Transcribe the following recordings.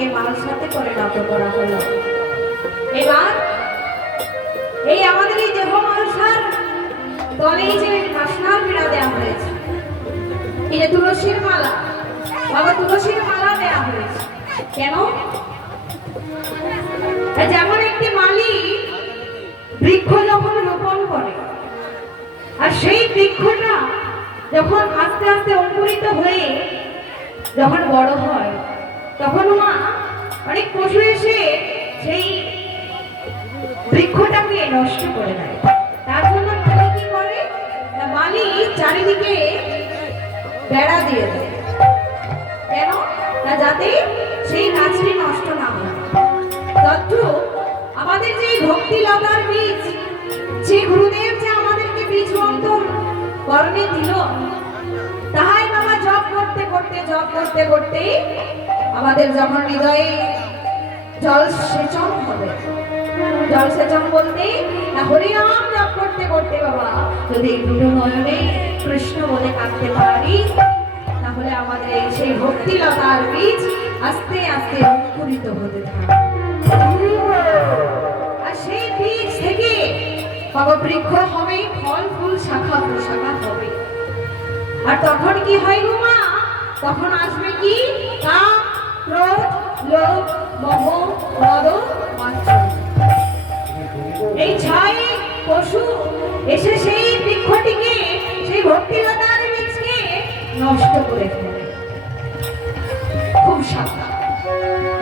মালিকে মালসাতে পরিণত করা হলো। এবার এই আমাদের এই দেহ মালসার তলেই যে বাসনার পীড়া দেওয়া হয়েছে, এই যে তুলসীর মালা, বাবা তুলসীর মালা দেওয়া হয়েছে কেন? যেমন একটি মালি বৃক্ষ যখন রোপণ করে আর সেই বৃক্ষটা যখন আস্তে আস্তে অঙ্কুরিত হয়ে যখন বড় হয়, তখন মা অনেক পশু এসে সেই বৃক্ষটাকে নষ্ট করে দেয়। তার জন্য মালি কি করে, মালি চারিদিকে বেড়া দিয়ে দেয়। কেন? না যাতে সেই গাছটি নষ্ট না হয়। তদ্রূপ আমাদের যে ভক্তি লতার বীজ, যে গুরুদেব যে আমাদেরকে বীজ বন্ধন কর্মে দিল, তাহাই বাবা জপ করতে করতে আমাদের যখন হৃদয়ে জল সেচন হবে, জল সেচন বলতে না হরিনাম জপ করতে করতে বাবা যদি দুটো নয়নে কৃষ্ণ বলে কাঁদতে পারি, তাহলে আমাদের এই সেই ভক্তি লতার বীজ আস্তে আস্তে অঙ্কুরিত হতে থাকে। আর সেই বীজ থেকে বাবা বৃক্ষ হবে, ফল ফুল শাখা প্রশাখা হবে। আর তখন কি হয় গো মা? তখন আসবে কি? কাম, ক্রোধ, লোভ, মোহ, মদ, মাৎসর্য। এই ছয় পশু এসে সেই বৃক্ষটিকে, সেই ভক্তিলতার বীজকে নষ্ট করে ফেলে। খুব সাবধান।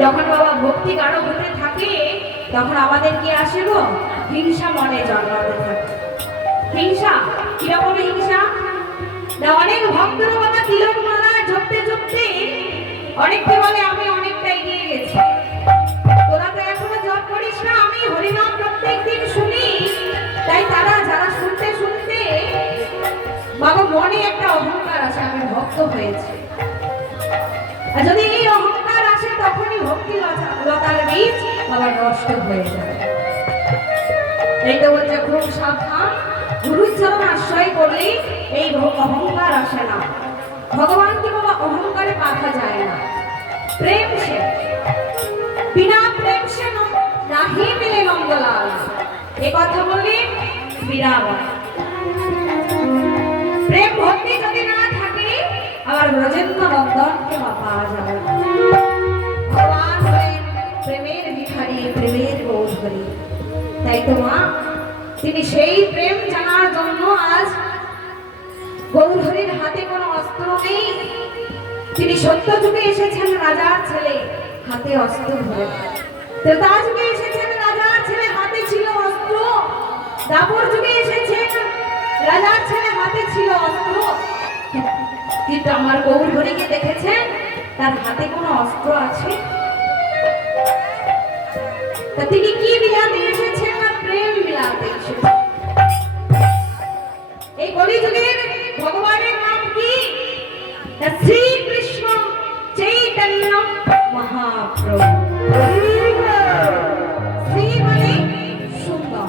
যখন বাবা ভক্তি গাঢ় হতে থাকে, তখন আমাদের কি আসে গো? হিংসা মনে জন্মাতে থাকে। হিংসা কিরকম হিংসা? না অনেক ভক্তরা বাবা তিলক মালা জপতে জপতে অনেককে বলে আমি অনেকটা এগিয়ে গেছি, তোরা তো এখনো জপ করিস না, আমি হরিনাম প্রত্যেকদিন শুনি। তাই তারা যারা শুনতে শুনতে বাবা মনে একটা অহংকার আসে, আমি ভক্ত হয়েছি। আর যদি এই অহংকার আসে, তখনই ভক্তি লতার বীজ বাবা নষ্ট হয়ে যায়। এই তো বলছে খুব সাবধান, গুরুচরণ আশ্রয় করলে এই অহংকার আসে না। ভগবানকে বাবা অহংকারে বাধা যায় না। প্রেম সে বিনা প্রেম সে নাহি মিলে নন্দলাল, এ কথা বললেন বীরাবন। প্রেম ভক্তি যদি না থাকে, আবার ব্রজেন্দ্র নন্দনকে পাওয়া যাবে না। ভগবান হলেন প্রেমের ভিখারি, প্রেমের গৌধরী। তাই তো মা তিনি সেই প্রেম জানার জন্য আজ গৌরহরির হাতে কোনো অস্ত্র নেই। তিনি সত্য যুগে এসেছেন রাজার ছেলে, হাতে অস্ত্র ধরে। ত্রেতা যুগে এসেছেন রাজার ছেলে, হাতে ছিল অস্ত্র। দাপর যুগে এসেছেন রাজার ছেলে, হাতে ছিল অস্ত্র। কিন্তু আমার গৌরহরিকে দেখেছেন তার হাতে কোনো অস্ত্র আছে? তা তিনি কি বিলাতে এসেছেন? না প্রেম বিলাতে এসেছেন। এই কলিযুগের ভগবানের নাম কি? শ্রীকৃষ্ণ চৈতন্য মহাপ্রভু। শ্রী মানে সুন্দর,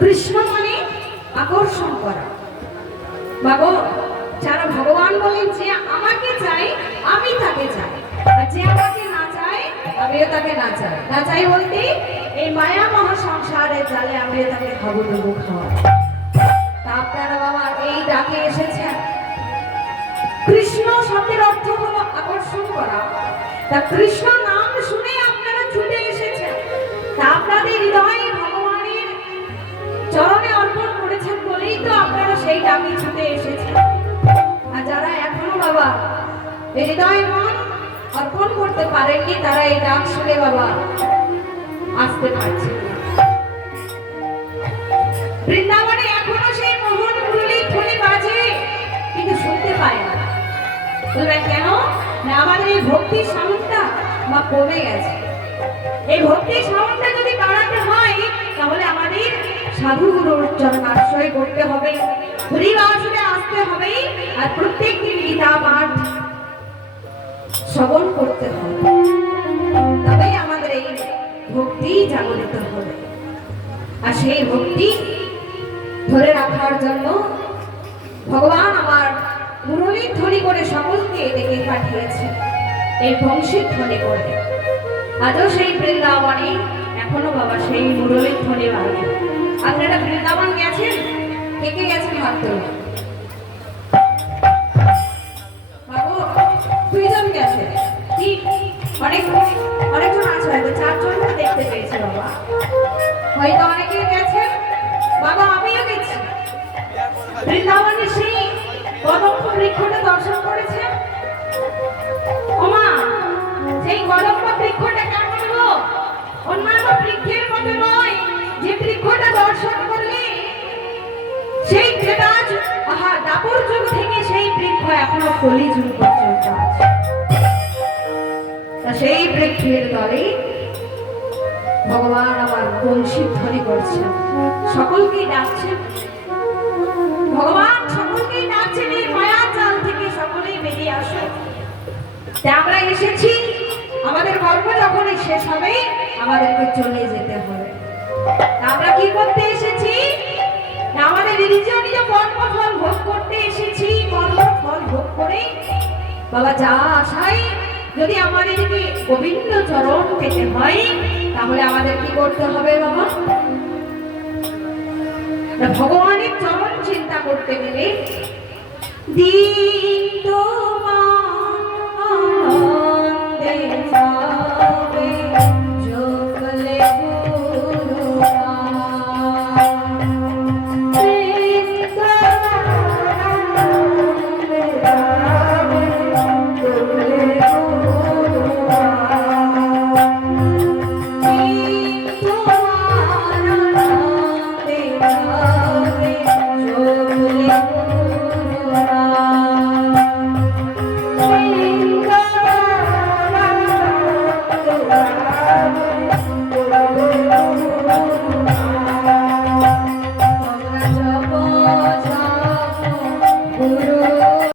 কৃষ্ণ মানে আকর্ষণ করা। বাবা যারা ভগবান বলেন যে আমাকে চাই আমি তাকে চাই, আর যে আমাকে না চাই আমিও তাকে না চাই। না চাই বলতে এই মায়া মহা সংসারের জালে আমিও তাকে খাবো দেবো খাওয়া। তা আপনারা বাবা এই ডাকে এসেছেন। কৃষ্ণ শব্দের অর্থ হলো আকর্ষণ করা। তা কৃষ্ণ নাম শুনে আপনারা ছুটে এসেছেন। তা আপনাদের হৃদয়ে ভগবানের চরণে অর্পণ করেছেন বলেই তো আপনারা সেই ডাকে ছুটে এসেছেন। আর যারা এখনো বাবা হৃদয় মন অর্পণ করতে পারেননি, তারা এই ডাক শুনে বাবা আসতে পারছে না। বৃন্দাবনে এখনো সেই মোহন মুরলী ধ্বনি বাজে, কিন্তু শুনতে পায় না। বলবেন কেন? না আমাদের এই ভক্তির সাউন্ডটা বা কমে গেছে। এই ভক্তির সাউন্ডটা যদি বাড়াতে হয়, তাহলে আমাদের সাধু গুরুর চরণ আশ্রয় করতে হবে, হরিবাসরে আসতে হবে, আর প্রত্যেকদিন গীতা পাঠ শ্রবণ করতে হবে। তবেই আমাদের এই ভক্তি জাগরিত হবে। আর সেই ভক্তি ধরে রাখার জন্য ভগবান আমার মুরলী ধ্বনি করে সকলকে ডেকে পাঠিয়েছে। এই বংশীর ধ্বনি করে। আজও সেই বৃন্দাবনে এখনো বাবা সেই মুরলীর ধ্বনি বাজে। আপনারা বৃন্দাবন গেছেন? কে কে গেছেন হাত তুলুন। বাবু দুইজন গেছে কি? অনেকজন আছে, হয়তো 4 জন দেখতে পেয়েছে বাবা, হয়তো অনেকে গেছে। বাবা আমিও গেছি বৃন্দাবনে, সেই কদম্ব বৃক্ষটা দর্শন করেছে। ওমা সেই কদম্ব বৃক্ষটা কেমন গো? অন্যান্য বৃক্ষের মতো নয়, যে বৃক্ষটা দর্শন করলে সেই ক্রেতাজ দাপর যুগ থেকে সেই বৃক্ষ এখনো কলি যুগ পর্যন্ত আছে। তা সেই বৃক্ষের তলে ভগবান আমার বংশী ধ্বনি করছেন, সকলকেই ডাকছেন। ভগবান সকলকেই ডাকছেন, এই মায়ার জাল থেকে সকলেই বেরিয়ে আসো। তা আমরা এসেছি, আমাদের গল্প যখনই শেষ হবে আমাদেরকে চলে যেতে হবে। তা আমরা কি করতে এসেছি? না আমাদের রিলিজিয়নিতে কর্মফল ভোগ করতে এসেছি। কর্মফল ভোগ করে বাবা যা আশাই, যদি আমাদেরকে গোবিন্দ চরণ পেতে হয় তাহলে আমাদের কি করতে হবে বাবা? ভগবানের চরণ চিন্তা করতে গেলে দিন তোমার আনন্দে যাবে চোখলে